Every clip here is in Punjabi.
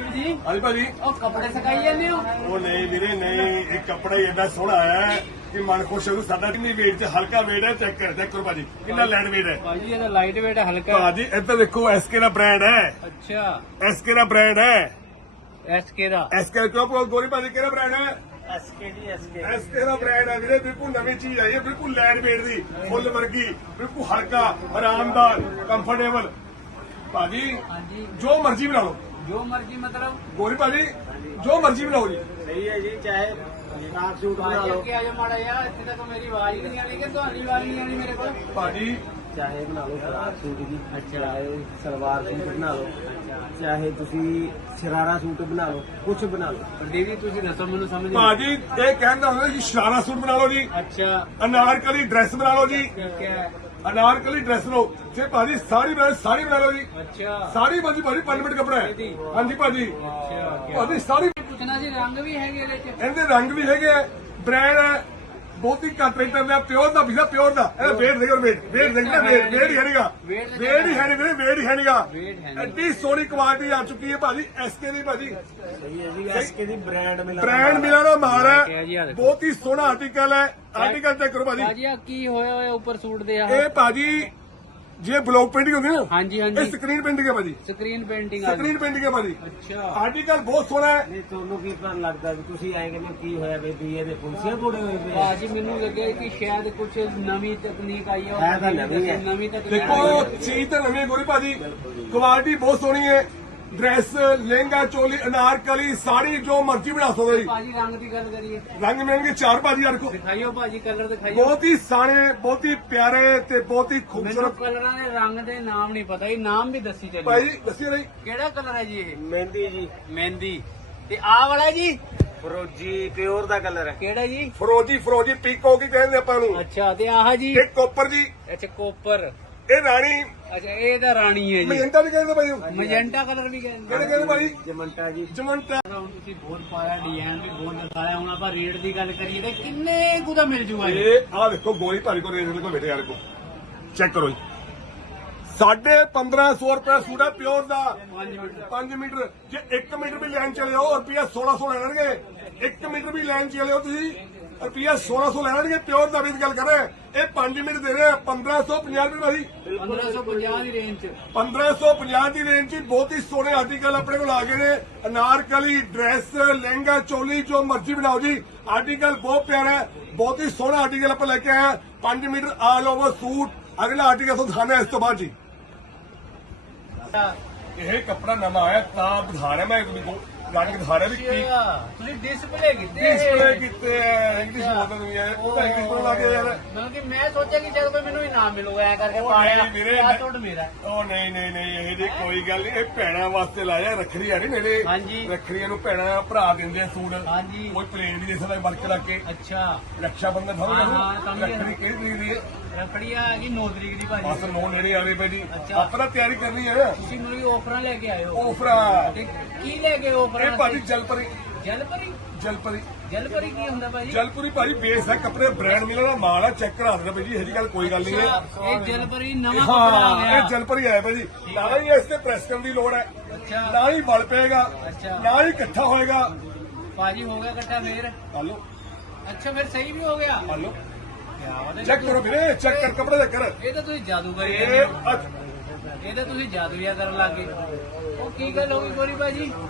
ਸੰਦੀਪ ਜੀ। ਹਾਂਜੀ ਭਾਜੀ। ਉਹ ਕੱਪੜੇ ਸਕਾਈ ਜਾਂਦੇ ਹੋ? ਉਹ ਨਹੀਂ ਵੀਰੇ ਨਹੀਂ ਇਹ ਕੱਪੜਾ ਹੀ ਏਡਾ ਸੋਹਣਾ ਆਇਆ ਹੈ ਕਿ ਮਨ ਖੁਸ਼ ਹੋ ਸਾਡਾ ਕਿੰਨੀ weight ਚ ਹਲਕਾ weight ਹੈ ਚੈੱਕ ਕਰ ਚੈੱਕ ਕਰੋ ਭਾਜੀ। ਕਿੰਨਾ ਲੈਂਡ weight ਹੈ? ਭਾਜੀ ਇਹਦਾ ਲਾਈਟ weight ਹਲਕਾ। ਭਾਜੀ ਇੱਧਰ ਦੇਖੋ ਐਸਕੇ ਦਾ ਬ੍ਰਾਂਡ ਹੈ। ਅੱਛਾ। ਐਸਕੇ ਦਾ ਬ੍ਰਾਂਡ ਹੈ। ਐਸਕੇ ਦਾ? ਐਸਕੇ ਕਿਉਂ ਬੋਲ ਗੋਰੀ ਭਾਜੀ ਕਿਹੜਾ ਬ੍ਰਾਂਡ ਹੈ? ਐਸਕੇ ਜੀ ਐਸਕੇ ਐਸਕੇ ਦਾ ਬ੍ਰਾਂਡ ਹੈ ਵੀਰੇ ਬਿਲਕੁਲ ਨਵੀਂ ਚੀਜ਼ ਆਈ ਹੈ ਬਿਲਕੁਲ ਲੈਂਡ weight ਦੀ ਫੁੱਲ ਵਰਗੀ ਬਿਲਕੁਲ ਹਲਕਾ ਆਰਾਮਦਾਰ ਕੰਫਰਟੇਬਲ ਭਾਜੀ ਹਾਂਜੀ। ਜੋ ਮਰਜ਼ੀ ਬਣਾ ਲਓ ਜੋ ਮਰਜ਼ੀ ਮਤਲਬ ਗੋਰੀ ਭਾਜੀ ਜੋ ਮਰਜ਼ੀ ਬਣਾਓ ਜੀ। ਸਹੀ ਹੈ ਜੀ ਚਾਹੇ ਫਰਾਕ ਸੂਟ ਬਣਾ ਲਓ। ਅੱਗੇ ਆ ਜਾ ਮਾੜਾ ਯਾਰ ਇੱਥੇ ਤੱਕ ਮੇਰੀ ਆਵਾਜ਼ ਹੀ ਨਹੀਂ ਆਣੀ ਕਿ ਤੁਹਾਡੀ ਆਵਾਜ਼ ਨਹੀਂ ਆਣੀ ਮੇਰੇ ਕੋਲ। ਭਾਜੀ ਚਾਹੇ ਬਣਾ ਲਓ ਫਰਾਕ ਸੂਟ ਜੀ ਚਾਹੇ ਸਲਵਾਰ ਸੂਟ ਬਣਾ ਲਓ। ਚਾਹੇ ਤੁਸੀਂ ਸ਼ਰਾਰਾ ਸੂਟ ਬਣਾ ਲਓ ਕੁਝ ਬਣਾ ਲਓ। ਪਰ ਦੀਦੀ ਤੁਸੀਂ ਦੱਸੋ ਮੈਨੂੰ ਸਮਝ ਨਹੀਂ ਭਾਜੀ ਇਹ ਕਹਿੰਦਾ ਹੁੰਦਾ ਜੀ ਸ਼ਰਾਰਾ ਸੂਟ ਬਣਾ ਲਓ ਜੀ। ਅੱਛਾ। ਅਨਾਰਕਲੀ ਡਰੈਸ ਬਣਾ ਲਓ ਜੀ। ਠੀਕ ਹੈ। ਅਨਾਰਕਲੀ ਡਰੈਸ ਲਓ। ਤੇ ਭਾਜੀ ਸਾੜੀ ਬਣਾ ਸਾੜੀ ਬਣਾ ਲਓ ਜੀ। ਅੱਛਾ। ਸਾੜੀ ਭਾਜੀ ਭਾਜੀ 5 ਮਿੰਟ ਕੱਪੜਾ ਹੈ। ਹਾਂਜੀ ਭਾਜੀ। ਅੱਛਾ ਭਾਜੀ ਸਾੜੀ ਪੁੱਛਣਾ ਸੀ ਰੰਗ ਵੀ ਹੈਗੇ ਇਹਦੇ ਚ। ਇਹਦੇ ਰੰਗ ਵੀ ਹੈਗੇ ਆ। ਬ੍ਰਾਂਡ ਹੈ। ਬਹੁਤ ਹੀ ਘੱਟ ਰੇਟ ਦਾ ਪਿਓਰ ਦਾ। ਵੀਜ਼ਾ ਪਿਓਰ ਦਾ ਇਹ ਵੇਟ ਦੇਖੋ ਵੇਟ ਵੇਟ ਦੇਖਣਾ ਵੇਟ ਵੇਟ ਹੀ ਹੈ ਨਹੀਂਗਾ weight ਤਾਂ ਵੇਟ ਹੀ ਹੈ ਨਹੀਂ ਵੀਰੇ ਵੇਟ ਹੀ ਹੈ ਨਹੀਂਗਾ। ਐਡੀ ਸੋਹਣੀ ਕੁਆਲਿਟੀ ਆ ਚੁੱਕੀ ਹੈ ਭਾਜੀ ਐਸਕੇ ਦੀ ਭਾਜੀ। ਸਹੀ ਹੈ ਜੀ ਐਸਕੇ ਦੀ ਬ੍ਰਾਂਡ ਮਿਲਾ ਬ੍ਰਾਂਡ ਮਿਲਾ ਦਾ ਜੀ, ਹੈ। ਬਹੁਤ ਹੀ ਸੋਹਣਾ ਆਰਟੀਕਲ ਹੈ। ਆਰਟੀਕਲ ਚੈੱਕ ਕਰੋ ਭਾਜੀ। ਭਾਜੀ ਆ ਕੀ ਹੋਇਆ ਹੋਇਆ ਉੱਪਰ ਸੂਟ ਦੇ ਆ ਇਹ ਭਾਜੀ ਜੇ ਬਲੌਕ ਪੇਂਟਿੰਗ ਹੁੰਦੀ ਨਾ ਹਾਂਜੀ ਇਹ ਹਾਂਜੀ ਸਕਰੀਨ ਪੇਂਟਿੰਗ ਹੈ ਭਾਜੀ। ਸਕਰੀਨ ਪੇਂਟਿੰਗ ਆ ਸਕਰੀਨ ਪੇਂਟਿੰਗ ਹੈ ਭਾਜੀ। ਅੱਛਾ। ਆਰਟੀਕਲ ਬਹੁਤ ਸੋਹਣਾ ਹੈ। ਨਹੀਂ ਤੁਹਾਨੂੰ ਕੀ ਪਤਾ ਲੱਗਦਾ ਵੀ ਤੁਸੀਂ ਐਂ ਕਹਿੰਦੇ ਕੀ ਹੋਇਆ ਬਈ ਵੀ ਇਹਦੇ ਫੁੰਸੀਆਂ ਪੋੜੇ ਹੋਏ ਪਏ ਆ? ਭਾਜੀ ਮੈਨੂੰ ਲੱਗਿਆ ਕਿ ਸ਼ਾਇਦ ਕੁਝ ਨਵੀਂ ਤਕਨੀਕ ਆਈ ਹੈ ਹੈ ਤਾਂ ਨਵੀਂ ਹੈ। ਨਵੀਂ ਤਕਨੀਕ ਦੇਖੋ ਚੀਜ਼ ਤਾਂ ਨਵੀਂ ਹੈ ਗੋਰੀ ਭਾਜੀ। ਕੁਆਲਿਟੀ ਬਹੁਤ ਸੋਹਣੀ ਹੈ। ਡਰੈਸ ਲਹਿੰਗਾ ਚੋਲੀ ਅਨਾਰਕਲੀ ਸਾੜੀ ਜੋ ਮਰਜ਼ੀ ਬਣਾ ਸਕਦੇ ਹੋ ਜੀ। ਭਾਜੀ ਰੰਗ ਦੀ ਗੱਲ ਕਰੀਏ। ਰੰਗ ਮਿਲਣਗੇ ਚਾਰ ਭਾਜੀ ਆ ਦੇਖੋ ਦਿਖਾਈਓ ਭਾਜੀ ਕਲਰ ਦਿਖਾਈਓ। ਬਹੁਤ ਹੀ ਸਾਣੇ ਬਹੁਤ ਹੀ ਪਿਆਰੇ ਤੇ ਬਹੁਤ ਹੀ ਮੈਨੂੰ ਖੂਬਸੂਰਤ। ਕਲਰਾਂ ਦੇ ਰੰਗ ਦੇ ਨਾਮ ਨਹੀਂ ਪਤਾ ਇਹ ਨਾਮ ਵੀ ਦੱਸੀ ਚੱਲੀ ਭਾਈ ਦੱਸਿਓ ਨਹੀਂ। ਕਿਹੜਾ ਕਲਰ ਹੈ ਜੀ ਇਹ? ਮਹਿੰਦੀ ਜੀ। ਮਹਿੰਦੀ। ਤੇ ਆਹ ਵਾਲਾ ਜੀ? ਫਰੋਜੀ ਪਿਓਰ ਦਾ ਕਲਰ ਹੈ। ਕਿਹੜਾ ਜੀ? ਫਰੋਜੀ ਫਰੋਜੀ ਪੀਕੋ ਕੀ ਕਹਿੰਦੇ ਆਪਾਂ ਨੂੰ? ਅੱਛਾ ਤੇ ਆਹ ਜੀ? ਇਹ ਕੋਪਰ ਜੀ। ਅੱਛਾ ਕੋਪਰ ਇਹ ਰਾਣੀ ਅੱਛਾ ਇਹ ਤਾਂ ਰਾਣੀ ਹੈ ਜੀ। ਮਜੰਟਾ ਵੀ ਕਹਿੰਦੇ ਭਾਈ ਮਜੈਂਟਾ ਕਲਰ ਵੀ ਕਹਿੰਦੇ। ਕਿਹੜੇ ਕਹਿੰਦੇ ਭਾਈ? ਜਮੰਟਾ ਜੀ। ਜਮੰਟਾ। ਹੁਣ ਤੁਸੀਂ ਬਹੁਤ ਪਾਇਆ ਡਿਜ਼ਾਈਨ ਵੀ ਬਹੁਤ ਦਿਖਾਇਆ ਹੁਣ ਆਪਾਂ ਰੇਟ ਦੀ ਗੱਲ ਕਰੀਏ ਤੇ ਕਿੰਨੇ ਕੁ ਦਾ ਮਿਲ ਜੂਗਾ ਇਹ ਇਹ ਆ ਦੇਖੋ ਗੋਲੀ ਭਾਰੀ ਕੋ ਰੇਂਜ ਦੇ ਕੋ ਬੈਠੇ ਯਾਰ ਕੋ ਚੈੱਕ ਕਰੋ ਜੀ। ਸਾਢੇ 1500 ਰੁਪਏ ਸੂਟ ਹੈ ਪਿਓਰ ਦਾ। 5 ਮੀਟਰ। ਜੇ 1 ਮੀਟਰ ਵੀ ਲਾਈਨ ਚਲੇ ਜਾਓ ਰੁਪਿਆ 1600 ਲੈ ਲੈਣਗੇ। 1 ਮੀਟਰ ਵੀ ਲਾਈਨ ਚਲੇ ਜਾਓ ਤੁਸੀਂ ਰੁਪਿਆ 1600 ਲੈ ਲੈਣਗੇ ਪਿਓਰ ਦਾ ਵੀ ਗੱਲ ਕਰ ਰਹੇ। ਇਹ 5 ਮੀਟਰ ਦੇ ਰਹੇ ਆ 1550 ਰੁਪਏ ਭਾਈ 1550 ਦੀ ਰੇਂਜ ਚ। 1550 ਦੀ ਰੇਂਜ 'ਚ ਬਹੁਤ ਹੀ ਸੋਹਣੇ ਆਰਟੀਕਲ ਆਪਣੇ ਕੋਲ ਆ ਗਏ ਨੇ। ਅਨਾਰਕਲੀ ਡਰੈਸ ਲਹਿੰਗਾ ਚੋਲੀ ਜੋ ਮਰਜ਼ੀ ਬਣਾਓ ਜੀ। ਆਰਟੀਕਲ ਬਹੁਤ ਪਿਆਰਾ ਹੈ ਬਹੁਤ ਹੀ ਸੋਹਣਾ ਆਰਟੀਕਲ ਆਪਾਂ ਲੈ ਕੇ ਆਏ ਹਾਂ 5 ਮੀਟਰ ਆਲ ਓਵਰ ਸੂਟ ਅਗਲਾ ਆਰਟੀਕਲ ਤੁਹਾਨੂੰ ਦਿਖਾਣਾ ਹੈ ਇਸ ਤੋਂ ਬਾਅਦ ਜੀ। ਇਹ ਕੱਪੜਾ ਨਵਾਂ ਆਇਆ ਤਾਂ ਦਿਖਾ ਰਿਹਾ ਮੈਂ ਰੰਗ ਦਿਖਾ ਰਿਹਾ ਵੀ ਕੀ ਤੁਸੀਂ ਡਿਸਪਲੇ ਕੀਤੇ। ਡਿਸਪਲੇ ਕੀਤੇ ਇੰਗਲਿਸ਼ ਬੋਲਦਾ ਨਹੀਂ ਹੈ ਉਹ ਤਾਂ ਇੰਗਲਿਸ਼ ਬੋਲਣ ਲੱਗੇ ਯਾਰ। ਮਤਲਬ ਕਿ ਮੈਂ ਸੋਚਿਆ ਕਿ ਚਲ ਕੋਈ ਮੈਨੂੰ ਇਨਾਮ ਮਿਲੂਗਾ ਐ ਕਰਕੇ ਪਾਇਆ ਆ ਟੁੱਟ ਮੇਰਾ। ਉਹ ਨਹੀਂ ਨਹੀਂ ਨਹੀਂ ਇਹ ਜੀ ਕੋਈ ਗੱਲ ਨਹੀਂ ਇਹ ਭੈਣਾਂ ਵਾਸਤੇ ਲਾਇਆ ਰੱਖੜੀ ਆ ਨਹੀਂ ਹਾਂਜੀ। ਰੱਖੜੀਆਂ ਨੂੰ ਭੈਣਾਂ ਭਰਾ ਦਿੰਦੇ ਆ ਸੂਟ। ਹਾਂਜੀ। ਕੋਈ ਪਲੇਨ ਵੀ ਦੇ ਸਕਦਾ ਵਰਕ ਰੱਖ ਕੇ। ਅੱਛਾ। ਰੱਖਿਆ ਬੰਧਨ ਸਮਝ ਗਿਆ। ਰੱਖੜੀ ਕਿਹੜੀ ਤਰੀਕ ਦੀ ਹੈ? ਰਖੜੀ ਆ ਗਈ 9 ਤਰੀਕ ਦੀ ਬਸ ਭਾਜੀ ਨੌ ਨੇੜੇ ਆਵੇ ਪਏ ਜੀ ਅੱਛਾ। ਆਪਾਂ ਤਾਂ ਤਿਆਰੀ ਕਰਨੀ ਹੈ। ਤੁਸੀਂ ਮੈਨੂੰ ਆਫਰਾਂ ਲੈ ਕੇ ਉਫਰਾ ਤੇ ਕੀ ਲੈ ਕੇ ਆਫਰਾਂ ਇਹ ਭਾਜੀ ਜਲਪਰੀ। ਜਲਪਰੀ? ਜਲਪਰੀ। ਜਲਪਰੀ ਕੀ ਹੁੰਦਾ ਭਾਜੀ? ਜਲਪਰੀ ਭਾਜੀ ਬੇਸ ਹੈ ਕੱਪੜੇ ਬ੍ਰਾਂਡ ਮਿਲਰ ਦਾ ਮਾਲ ਹੈ ਚੈੱਕ ਕਰਾ ਦੇਣਾ ਭਾਈ ਜੀ ਗੱਲ ਕੋਈ ਗੱਲ ਨਹੀਂ ਹੈ। ਇਹ ਜਲਪਰੀ ਨਵਾਂ ਕੱਪੜਾ ਆ ਹਾਂ ਗਿਆ। ਇਹ ਜਲਪਰੀ ਆਇਆ ਭਾਜੀ। ਨਾ ਹੀ। ਇਸ ਤੇ ਪ੍ਰੈਸ ਕਰਨ ਦੀ ਲੋੜ ਹੈ। ਅੱਛਾ। ਨਾ ਹੀ ਬਲ ਪਏਗਾ ਅੱਛਾ। ਨਾ ਹੀ ਇਕੱਠਾ ਹੋਏਗਾ। ਭਾਜੀ ਹੋ ਗਿਆ ਇਕੱਠਾ ਫੇਰ? ਹਲੋ। ਅੱਛਾ ਫਿਰ ਸਹੀ ਵੀ ਹੋ ਗਿਆ? ਹਲੋ। ਕਿਆ ਬਾਤ ਹੈ। ਚੈੱਕ ਕਰੋ ਵੀਰੇ ਚੈੱਕ ਕਰ ਕੱਪੜੇ ਚੈੱਕ ਕਰ। ਇਹ ਤਾਂ ਤੁਸੀਂ ਜਾਦੂਗਰੀ ਇਹ ਕਰਦੇ ਹੋ। ਅੱਜ ਇਹ ਤਾਂ ਤੁਸੀਂ ਜਾਦੂਆ ਕਰਨ ਲੱਗੇ ਉਹ ਕੀ ਗੱਲ ਹੋ ਗਈ ਗੋਰੀ ਭਾਜੀ? ਦੂਰ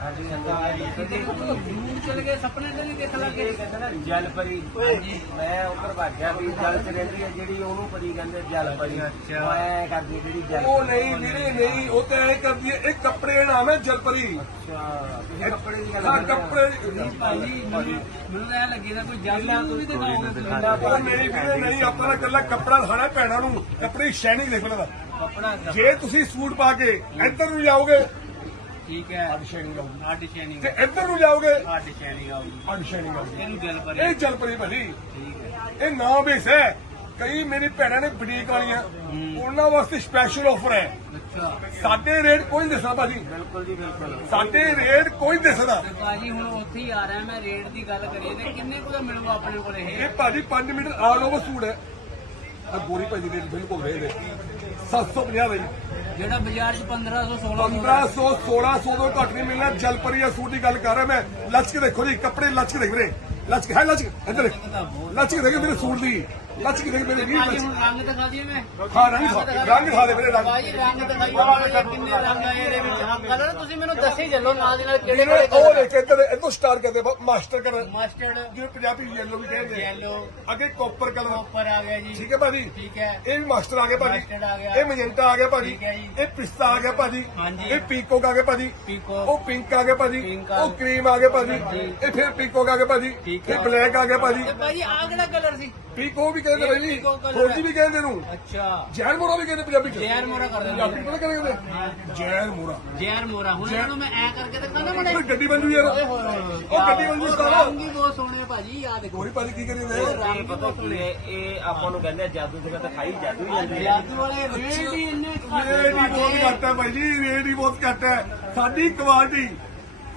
ਚਲੇ ਗਏ ਸੁਪਨੇ ਤੇ ਨਹੀਂ ਦੇਖ ਲੱਗੇ ਨਾ ਜਲ ਪਰੀ ਹਾਂਜੀ। ਮੈਂ ਉੱਪਰ ਭਾਗਿਆ ਵੀ ਜਲ ਚ ਰਹਿੰਦੀ ਹੈ ਜਿਹੜੀ ਉਹਨੂੰ ਪਰੀ ਕਹਿੰਦੇ ਜਲ ਪਰੀ ਅੱਛਾ। ਉਹ ਐਂ ਕਰਦੀ ਜਿਹੜੀ ਜਲ ਉਹ ਨਹੀਂ ਵੀਰੇ ਨਹੀਂ ਉਹ ਤਾਂ ਐ ਕਰਦੀ ਹੈ ਇਹ ਕੱਪੜੇ ਦਾ ਨਾਮ ਹੈ ਜਲਪਰੀ। ਅੱਛਾ ਤੁਸੀਂ ਕੱਪੜੇ ਦੀ ਗੱਲ ਹਾਂ। ਕੱਪੜੇ ਭਾਜੀ ਮੈਨੂੰ ਇਹ ਲੱਗੇ ਨਾ ਕੋਈ ਜਾਦੂ ਵੀ ਦਿਖਾਓਗੇ ਤੁਸੀਂ ਉਹ ਨਹੀਂ ਵੀਰੇ ਨਹੀਂ ਆਪਾਂ ਦਾ ਇਕੱਲਾ ਕੱਪੜਾ ਦਿਖਾਣਾ ਭੈਣਾਂ ਨੂੰ ਕੱਪੜੇ ਸ਼ਾਈਨਿੰਗ ਦੇਖ ਲੈਣਾ ਦਾ ਜੇ ਤੁਸੀਂ ਸੂਟ ਪਾ ਕੇ ਇੱਧਰ ਨੂੰ ਜਾਓਗੇ ਠੀਕ ਹੈ। ਸ਼ਾਈਨਿੰਗ ਆਊਗੀ। ਅੱਡ ਸ਼ੈਨਿੰਗ ਤੇ ਇੱਧਰ ਨੂੰ ਜਾਓਗੇ ਅੱਡ ਸ਼ੈਨਿੰਗ ਆਊਗੀ। ਅੱਜ ਸ਼ਾਈਨਿੰਗ ਆਊਗੀ। ਇਹਨੂੰ ਜਲ ਪਰੇ ਇਹ ਜਲਪਰੀ ਭਾਜੀ ਠੀਕ ਹੈ। ਇਹ ਨਾਮ ਬੇਸ ਹੈ। ਕਈ ਮੇਰੀ ਭੈਣਾਂ ਨੇ ਬੁਟੀਕ ਵਾਲੀਆਂ ਉਹਨਾਂ ਵਾਸਤੇ ਸਪੈਸ਼ਲ ਆਫਰ ਹੈ। ਸਾਡੇ ਰੇਟ ਕੋਈ ਨਹੀਂ ਦੱਸਦਾ ਭਾਜੀ। ਬਿਲਕੁਲ ਜੀ ਬਿਲਕੁਲ। ਸਾਡੇ ਰੇਟ ਕੋਈ ਨਹੀਂ ਦੱਸਦਾ। ਭਾਜੀ ਹੁਣ ਉੱਥੇ ਹੀ ਆ ਰਿਹਾ ਮੈਂ ਰੇਟ ਦੀ ਗੱਲ ਕਰੀਏ ਤੇ ਕਿੰਨੇ ਕੁ ਦਾ ਮਿਲੂਗਾ ਆਪਣੇ ਕੋਲ ਇਹ? ਇਹ ਭਾਜੀ 5 ਮੀਟਰ ਆਲ ਓਵਰ ਸੂਟ ਹੈ। ਆ ਗੋਰੀ ਭਾਜੀ ਦੇ ਬਿਲਕੁਲ ਰਹੇ ਨੇ 750 ਦਾ ਜੀ ਜਿਹੜਾ ਬਾਜ਼ਾਰ 'ਚ 1500 1600 ਦਾ। 1500 1600 ਤੋਂ ਘੱਟ ਨਹੀਂ ਮਿਲਣਾ। ਜਲਪਰੀ ਆ ਸੂਟ ਦੀ ਗੱਲ ਕਰ ਰਿਹਾ ਮੈਂ। ਲਚਕ ਦੇਖੋ ਜੀ ਕੱਪੜੇ ਲਚਕ ਦੇਖ ਵੀਰੇ। ਲਚਕ ਹੈ ਲਚਕ ਇੱਧਰ। ਲਚਕ ਦੇਖ ਮੇਰੇ ਸੂਟ ਦੀ। ਲਚਕ ਦੇਖ ਮੇਰੇ ਵੀਰ ਭਾਜੀ ਲਚਕ ਰੰਗ ਦਿਖਾ ਦਈਏ ਮੈਂ। ਹਾਂ ਰੰਗ ਦਿਖਾ ਰੰਗ ਦਿਖਾ ਦੇ ਵੀਰੇ ਰੰਗ। ਭਾਜੀ ਰੰਗ ਦਿਖਾਈਓ ਕਿੰਨੇ ਰੰਗ ਆਏ ਇਹਦੇ ਵਿੱਚ। ਹਾਂ ਕਲਰ ਤੁਸੀਂ ਮੈਨੂੰ ਦੱਸੇ ਚੱਲੋ ਨਾਲ ਦੀ ਨਾਲ ਕਿਹੜੇ ਕਿਹੜੇ ਉਹ ਦੇਖ ਇੱਧਰ ਇੱਧਰ ਸਟਾਰ ਕਰਦੇ ਮਾਸਟਰ ਕਰ ਮਸਟਰਡ ਜਿਵੇਂ ਪੰਜਾਬੀ ਯੈਲੋ ਵੀ ਕਹਿੰਦੇ। ਯੈਲੋ ਅੱਗੇ ਕਾਪਰ ਕਲਰ ਉੱਪਰ ਆ ਗਿਆ ਜੀ। ਠੀਕ ਹੈ ਭਾਜੀ? ਠੀਕ ਹੈ। ਇਹ ਵੀ ਮਾਸਟਰ ਆ ਗਿਆ ਭਾਜੀ। ਮਾਸਟਰ। ਇਹ ਮੈਜੈਂਟਾ ਆ ਗਿਆ ਭਾਜੀ। ਇਹ ਪਿਸਤਾ ਆ ਗਿਆ ਭਾਜੀ। ਇਹ ਪੀਕੋਕ ਆ ਗਿਆ ਭਾਜੀ। ਉਹ ਪਿੰਕ ਆ ਗਿਆ ਭਾਜੀ। ਉਹ ਕਰੀਮ ਆ ਗਿਆ ਭਾਜੀ। ਇਹ ਫਿਰ ਪੀਕੋਕ ਆ ਗਿਆ ਭਾਜੀ। ਠੀਕ ਇਹ ਹੈ। ਬਲੈਕ ਆ ਗਿਆ ਭਾਜੀ। ਤੇ ਭਾਜੀ ਆ ਕਿਹੜਾ ਕਲਰ ਸੀ? ਪੀਕੋ ਵੀ ਕਹਿੰਦੇ ਇਹ colour ਫੌਜੀ ਹੈ। ਵੀ ਕਹਿੰਦੇ ਨੂੰ। ਅੱਛਾ। ਜੈਨ ਮੋਰਾ ਵੀ ਕਹਿੰਦੇ ਪੰਜਾਬੀ ਚ। ਜੈਰ ਮੋਰਾ ਕਰ ਪੰਜਾਬੀ ਦਿੰਦੇ ਪਤਾ ਕਹਿੰਦੇ ਜੈਨ ਮੋਰਾ ਜੈਰ ਮੋਰਾ ਹੁਣ ਇਹਨਾਂ ਨੂੰ ਮੈਂ ਐ ਕਰਕੇ ਦਿਖਾਣਾ ਮੜੇ ਫਿਰ ਗੱਡੀ ਬਣ ਜੂ ਯਾਰ। ਓਏ ਹੋਏ ਹੋਏ ਹੋਏ। ਉਹ ਗੱਡੀ ਰੰਗ ਹੀ ਬਹੁਤ ਸੋਹਣੇ ਭਾਜੀ ਆ ਦੇਖੋ। ਹੋਰੀ ਭਾਜੀ ਕੀ ਕਰੀ ਜਾਂਦੇ ਰੰਗ ਹੀ ਪਤਾ ਬਹੁਤ ਕੀ ਸੋਹਣੇ ਹੈ ਇਹ ਆਪਾਂ ਨੂੰ ਕਹਿੰਦੇ ਆ ਜਾਦੂ ਦੇ ਤਾਂ ਖਾਈ ਜਾਦੂ ਹੀ ਜਾਂਦੇ ਆ ਜਾਦੂ ਵਾਲੇ ਰੇਟ ਹੀ ਇੰਨੇ ਘੱਟ ਰੇਟ ਹੀ ਬਹੁਤ ਘੱਟ ਹੈ ਭਾਈ ਜੀ ਰੇਟ ਹੀ ਬਹੁਤ ਘੱਟ ਹੈ। ਸਾਡੀ ਕੁਆਲਿਟੀ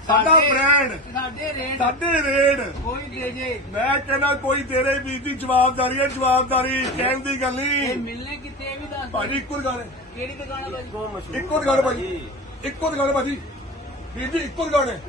ਸਾਡਾ ਬ੍ਰਾਂਡ ਸਾਡੇ ਰੇਟ ਸਾਡੇ ਰੇਟ। ਕੋਈ ਦੇ ਜੇ। ਮੈਂ ਕਹਿੰਦਾ ਕੋਈ ਤੇਰੇ ਵੀਰ ਦੀ ਜਵਾਬਦਾਰੀ ਹੈ ਜਵਾਬਦਾਰੀ ਕਹਿਣ ਦੀ ਗੱਲ ਇਹ ਨਹੀਂ ਮਿਲਨੇ ਕਿਤੇ ਇਹ ਵੀ ਦੱਸ ਦਿਓ। ਭਾਜੀ ਇੱਕੋ ਦੁਕਾਨ ਹੈ। ਕਿਹੜੀ ਦੁਕਾਨ ਹੈ ਭਾਜੀ? ਇੱਕੋ ਦੁਕਾਨ ਹੈ ਭਾਜੀ ਇੱਕੋ ਦੁਕਾਨ ਹੈ ਭਾਜੀ। ਵੀਰ ਜੀ ਇੱਕੋ ਦੁਕਾਨ ਹੈ।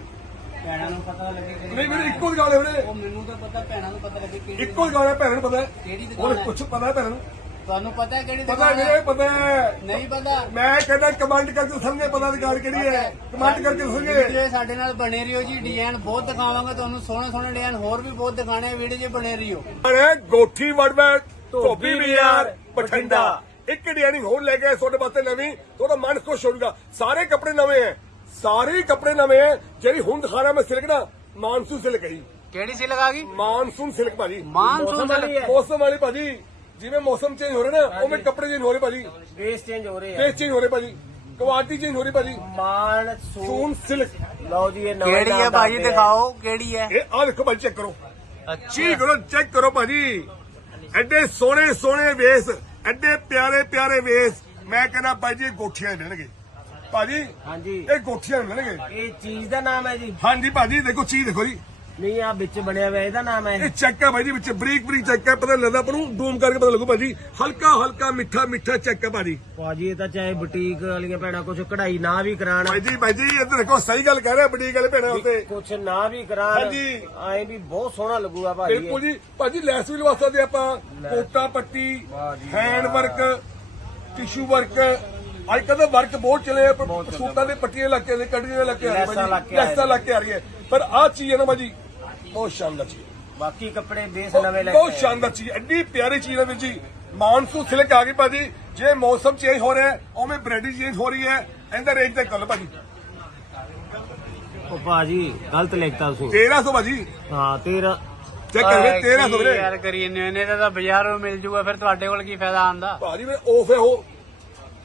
ਭੈਣਾਂ ਨੂੰ ਪਤਾ ਲੱਗੇ ਕਿਹੜੀ ਨਹੀਂ ਵੀਰੇ ਇੱਕੋ ਦੁਕਾਨ ਹੈ ਵੀਰੇ। ਉਹ ਮੈਨੂੰ ਤਾਂ ਪਤਾ ਭੈਣਾਂ ਨੂੰ ਪਤਾ ਲੱਗੇ ਕਿਹੜੀ ਇੱਕੋ ਦੁਕਾਨ ਹੈ ਭੈਣ ਨੂੰ ਪਤਾ ਹੈ। ਕਿਹੜੀ ਦੁਕਾਨ ਉਹਨੇ ਹੈ? ਕੁਝ ਪਤਾ ਹੈ ਭੈਣ ਨੂੰ? ਤੁਹਾਨੂੰ ਪਤਾ ਹੈ ਕਿਹੜੀ ਪਤਾ ਹੈ ਦੁਕਾਨ ਵੀਰੇ ਪਤਾ ਹੈ। ਨਹੀਂ ਪਤਾ। ਮੈਂ ਕਹਿੰਦਾ ਕਮੈਂਟ ਕਰਕੇ ਸਮਝੇ ਪਤਾ ਦੁਕਾਨ ਕਿਹੜੀ ਹੈ। ਕਮੈਂਟ ਕਰਕੇ ਸਮਝੇ ਵੀਡੀਓ ਸਾਡੇ ਨਾਲ ਬਣੇ ਰਹੀਓ ਜੀ ਡਿਜ਼ਾਈਨ ਬਹੁਤ ਦਿਖਾਵਾਂਗੇ ਤੁਹਾਨੂੰ ਸੋਹਣੇ ਸੋਹਣੇ ਡਿਜ਼ਾਈਨ ਹੋਰ ਵੀ ਬਹੁਤ ਦਿਖਾਣੇ ਆ ਵੀਡੀਓ 'ਚ ਬਣੇ ਰਹੀਓ ਅਰੇ ਗੋਠੀ ਵੜਵੈ ਧੋਬੀ ਬਾਜ਼ਾਰ ਬਠਿੰਡਾ। ਇੱਕ ਡਿਜ਼ਾਈਨਿੰਗ ਹੋਰ ਲੈ ਕੇ ਆਏ ਤੁਹਾਡੇ ਵਾਸਤੇ ਨਵੀਂ ਤੁਹਾਡਾ ਮਨ ਖੁਸ਼ ਹੋ ਜਾਊਗਾ। ਸਾਰੇ ਕੱਪੜੇ ਨਵੇਂ ਹੈ। ਸਾਰੇ ਕੱਪੜੇ ਨਵੇਂ ਹੈ। ਜਿਹੜੀ ਹੁਣ ਦਿਖਾ ਰਿਹਾ ਮੈਂ ਸਿਲਕ ਨਾ ਮਾਨਸੂਨ ਸਿਲਕ ਹੈ ਜੀ। ਕਿਹੜੀ ਸੀ ਲਗਾ ਗਈ? ਮਾਨਸੂਨ ਸਿਲਕ ਭਾਜੀ। ਮਾਨਸੂਨ ਮੌਸਮ ਵਾਲੀ ਭਾਜੀ। ਜਿਵੇਂ ਮੌਸਮ ਚੇਂਜ ਹੋ ਰਿਹਾ ਨਾ ਉਵੇਂ ਕੱਪੜੇ ਚੇਂਜ ਹੋ ਰਹੇ ਭਾਜੀ। ਫੇਸ ਚੇਂਜ ਹੋ ਰਹੇ ਆ। ਫੇਸ ਚੇਂਜ ਹੋ ਰਹੇ ਭਾਜੀ। ਕੁਆਲਿਟੀ ਚੇਂਜ ਹੋ ਰਹੀ ਭਾਜੀ। ਮਾਨ ਸੂਨ ਸਿਲਕ ਲਓ ਜੀ ਇਹ ਨਵੇਂ ਕਿਹੜੀ ਹੈ ਭਾਜੀ। ਦਿਖਾਓ ਕਿਹੜੀ ਹੈ? ਇਹ ਆ ਦੇਖੋ ਭਾਜੀ ਚੈੱਕ ਕਰੋ। ਚੀਜ਼ ਕਰੋ ਚੈੱਕ ਕਰੋ ਭਾਜੀ। ਐਡੇ ਸੋਹਣੇ ਸੋਹਣੇ ਵੇਸ ਐਡੇ ਪਿਆਰੇ ਪਿਆਰੇ ਵੇਸ। ਮੈਂ ਕਹਿੰਦਾ ਭਾਈ ਜੀ ਇਹ ਗੋਠੀਆਂ ਮਿਲਣਗੇ ਭਾਜੀ ਹਾਂਜੀ। ਇਹ ਗੋਠੀਆਂ ਮਿਲਣਗੇ ਇਹ ਚੀਜ਼ ਦਾ ਨਾਮ ਹੈ ਜੀ। ਹਾਂਜੀ ਭਾਜੀ ਦੇਖੋ ਚੀਜ਼ ਦੇਖੋ ਜੀ। ਨਹੀਂ ਆ ਵਿੱਚ ਬਣਿਆ ਹੋਇਆ ਇਹਦਾ ਨਾਮ ਹੈ। ਇਹ ਚੈੱਕ ਹੈ ਭਾਈ ਜੀ ਵਿੱਚ ਬਰੀਕ ਬਰੀਕ ਚੈੱਕ ਹੈ ਪਤਾ ਲੱਗਦਾ ਪਰ ਨੂੰ ਡੂਮ ਕਰਕੇ ਪਤਾ ਲੱਗੂ ਭਾਜੀ। ਹਲਕਾ ਹਲਕਾ ਮਿੱਠਾ ਮਿੱਠਾ ਚੈੱਕ ਹੈ ਭਾਜੀ। ਭਾਜੀ ਇਹ ਤਾਂ ਚਾਹੇ ਬੁਟੀਕ ਵਾਲੀਆਂ ਭੈਣਾਂ ਕੁਝ ਕਢਾਈ ਨਾ ਵੀ ਕਰਾਣ। ਭਾਈ ਜੀ ਭਾਈ ਜੀ ਇੱਧਰ ਦੇਖੋ ਸਹੀ ਗੱਲ ਕਹਿ ਰਿਹਾ ਬਡੀਕ ਵਾਲੇ ਭੈਣਾਂ ਉੱਤੇ। ਕੁਝ ਨਾ ਵੀ ਕਰਾਣ ਹਾਂਜੀ। ਐ ਵੀ ਬਹੁਤ ਸੋਹਣਾ ਲੱਗੂਗਾ ਭਾਜੀ ਬਿਲਕੁਲ ਜੀ। ਭਾਜੀ ਲੈਸ ਵੀ ਲਵਾ ਸਕਦੇ ਆਪਾਂ। ਕੋਟਾ ਪੱਟੀ ਹੈਂਡ ਵਰਕ ਟਿਸ਼ੂ ਵਰਕ ਅੱਜ ਕੱਲ੍ਹ ਵਰਕ ਬਹੁਤ ਚਲੇ ਸੂਟਾਂ ਦੇ ਪੱਟੀਆਂ ਲੱਗ ਕੇ ਕੱਢੀਆਂ ਲੱਗ ਕੇ ਆ ਰਹੀ ਆ ਲੈਸਾਂ ਲੱਗ ਕੇ ਆ ਰਹੀ ਹੈ ਪਰ ਆਹ ਚੀਜ਼ ਹੈ ਨਾ ਭਾਜੀ ਬਹੁਤ ਸ਼ਾਨਦਾਰ ਚੀਜ਼ ਹੈ। ਬਾਕੀ ਕੱਪੜੇ ਬੇਸ ਨਵੇਂ ਲੈ ਬਹੁਤ ਆਏ। ਸ਼ਾਨਦਾਰ ਚੀਜ਼ ਹੈ, ਐਡੀ ਪਿਆਰੀ ਚੀਜ਼ ਹੈ ਵੀਰ ਜੀ। ਮਾਨਸੂਨ ਸਿਲਕ ਆ ਗਈ ਭਾਜੀ। ਜੇ ਮੌਸਮ ਚੇਂਜ ਹੋ ਰਿਹਾ ਹੈ ਉਵੇਂ ਬ੍ਰੈਡੀ ਚੇਂਜ ਹੋ ਰਹੀ ਹੈ। ਇਹਦਾ ਰੇਂਜ ਤੇ ਕਰ ਭਾਜੀ। ਉਹ ਭਾਜੀ ਗਲਤ ਲਿਖਤਾ ਤੁਸੀਂ। 1300 ਭਾਜੀ। ਹਾਂ ਤੇਰਾ। ਚੈੱਕ ਕਰ ਵੇ 1300 ਵੀਰੇ। ਯਾਰ ਕਰੀ ਨੇ ਇਹਨੇ ਤਾਂ ਬਾਜ਼ਾਰੋਂ ਮਿਲ ਜੂਗਾ ਫਿਰ ਤੁਹਾਡੇ ਕੋਲ ਕੀ ਫਾਇਦਾ ਆਂਦਾ ਭਾਜੀ ਵੇ ਆਫ ਹੈ ਉਹ।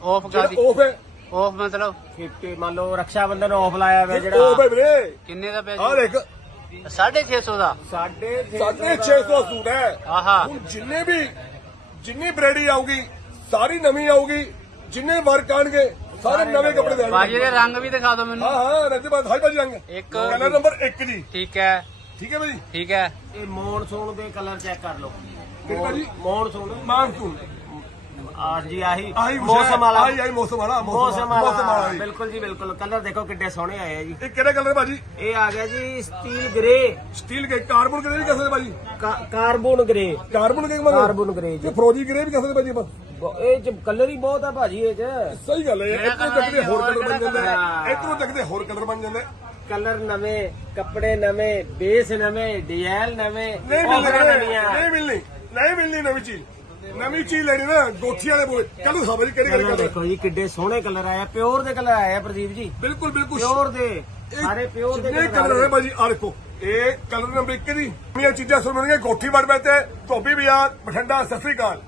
ਆਫ ਜਿਹੜਾ ਕਾਦੀ ਆਫ ਹੈ। ਆਫ ਮਤਲਬ? 50 ਮੰਨ ਲਓ ਰਕਸ਼ਾ ਬੰਧਨ ਆਫ ਲਾਇਆ ਹੋਇਆ ਆਫ ਹੈ ਜਿਹੜਾ ਵੀਰੇ। ਕਿੰਨੇ ਦਾ ਪਿਆ ਆਹ ਜੀ? ਦੇਖ। 650 ਦਾ। ਸਾਡੇ ਸਾਢੇ 600 ਸੂਟ ਹੈ। ਆਹਾ। ਹੁਣ ਜਿੰਨੇ ਵੀ ਜਿੰਨੀ ਬ੍ਰੈਡੀ ਆਊਗੀ ਸਾਰੀ ਨਵੀਂ ਆਊਗੀ ਜਿੰਨੇ ਵਰਕ ਆਣਗੇ ਸਾਰੇ ਨਵੇਂ ਕੱਪੜੇ ਦੇ ਬਾਜੀ ਦੇ ਰੰਗ ਵੀ ਦਿਖਾ ਦਿਓ ਮੈਨੂੰ। ਹਾਂ ਹਾਂ ਰਜਬਾਤ ਹਾਈ ਭਾਜੀ ਰੰਗ। ਇੱਕ ਕਲਰ ਨੰਬਰ 1 ਜੀ। ਠੀਕ ਹੈ। ਠੀਕ ਹੈ ਭਾਜੀ ਠੀਕ ਹੈ। ਇਹ ਮੌਨਸੂਨ ਦੇ ਕਲਰ ਚੈੱਕ ਕਰ ਲਓ। ਕਿਹੜੇ ਭਾਜੀ ਮੌਨਸੂਨ ਮਾਨਸੂਨ। ਆ ਜੀ ਆਹੀ ਆਹੀ ਕੁਛ ਹੈ। ਮੌਸਮ ਵਾਲਾ। ਆਹੀ ਆਹੀ ਮੌਸਮ ਵਾਲਾ ਮੌਸਮ ਮੌਸਮ ਵਾਲਾ। ਵਾਲਾ ਜੀ। ਬਿਲਕੁਲ ਜੀ ਬਿਲਕੁਲ। ਕਲਰ ਦੇਖੋ ਕਿੱਡੇ ਸੋਹਣੇ ਆਏ ਆ ਜੀ। ਇਹ ਕਿਹੜਾ ਕਲਰ ਹੈ ਭਾਜੀ? ਇਹ ਆ ਗਿਆ ਜੀ ਸਟੀਲ ਗ੍ਰੇ ਸਟੀਲ ਕੇ ਕਾਰਬਨ ਗ੍ਰੇ ਵੀ ਕਹਿ ਸਕਦੇ ਭਾਜੀ। ਕਾਰਬਨ ਗ੍ਰੇ ਕਾਰਬਨ ਗ੍ਰੇ ਮਤਲਬ? ਕਾਰਬਨ ਗ੍ਰੇ ਜੀ। ਇਹ ਫਰੋਜੀ ਗ੍ਰੇ ਵੀ ਕਹਿ ਸਕਦੇ ਭਾਜੀ ਆਪਾਂ। ਬ- ਇਹ ਚ ਕਲਰ ਹੀ ਬਹੁਤ ਆ ਭਾਜੀ ਇਹ ਚ। ਸਹੀ ਗੱਲ ਹੈ ਕਿਹੜਾ ਇਤਰੋਂ colour ਚੱਕਦੇ ਹੈ? ਹੋਰ ਹੋਰ ਕਲਰ ਬਣ ਜਾਂਦੇ ਕਿਹੜਾ ਨੇ ਇਤਰੋਂ ਚੱਕਦੇ ਹੋਰ ਕਲਰ ਬਣ ਜਾਂਦੇ ਕਲਰ ਨਵੇਂ ਕੱਪੜੇ ਨਵੇਂ ਬੇਸ ਨਵੇਂ ਡਿਜ਼ਾਈਨ ਨਵੇਂ। ਨਹੀਂ ਮਿਲਣੀ ਆਫਰਾਂ ਵੀਰੇ, ਨਵੀਆਂ। ਨਹੀਂ ਮਿਲਣੀ ਨਹੀਂ ਮਿਲਣੀ ਨਵੀਂ ਚੀਜ਼। ਨਵੀਂ ਚੀਜ਼ ਲੈਣੀ ਨਾ ਗੋਠੀਆਂ ਦੇ ਬੋਲੇ ਕੱਲ ਖਬਰ ਜੀ ਕਿਹੜੀ ਗੱਲ ਕਰਦੇ ਦੇਖੋ ਜੀ ਕਿੱਡੇ ਸੋਹਣੇ ਕਲਰ ਆਏ ਆ ਪਿਓਰ ਦੇ ਕਲਰ ਆਏ ਆ ਪ੍ਰਦੀਪ ਜੀ। ਬਿਲਕੁਲ ਬਿਲਕੁਲ। ਪਿਓਰ ਦੇ ਸਾਰੇ ਪਿਓਰ ਦੇ ਕਲਰ ਹੈ ਭਾਜੀ? ਆ ਦੇਖੋ ਇਹ ਕਲਰ ਨੰਬਰ 1 ਦੀ ਇਹ ਚੀਜ਼ਾਂ ਸੁਣਨਗੇ ਗੋਠੀ ਵੜ ਤੇ ਧੋਬੀ ਬਾਜ਼ਾਰ ਬਠਿੰਡਾ ਸਤਿ ਸ੍ਰੀ ਅਕਾਲ।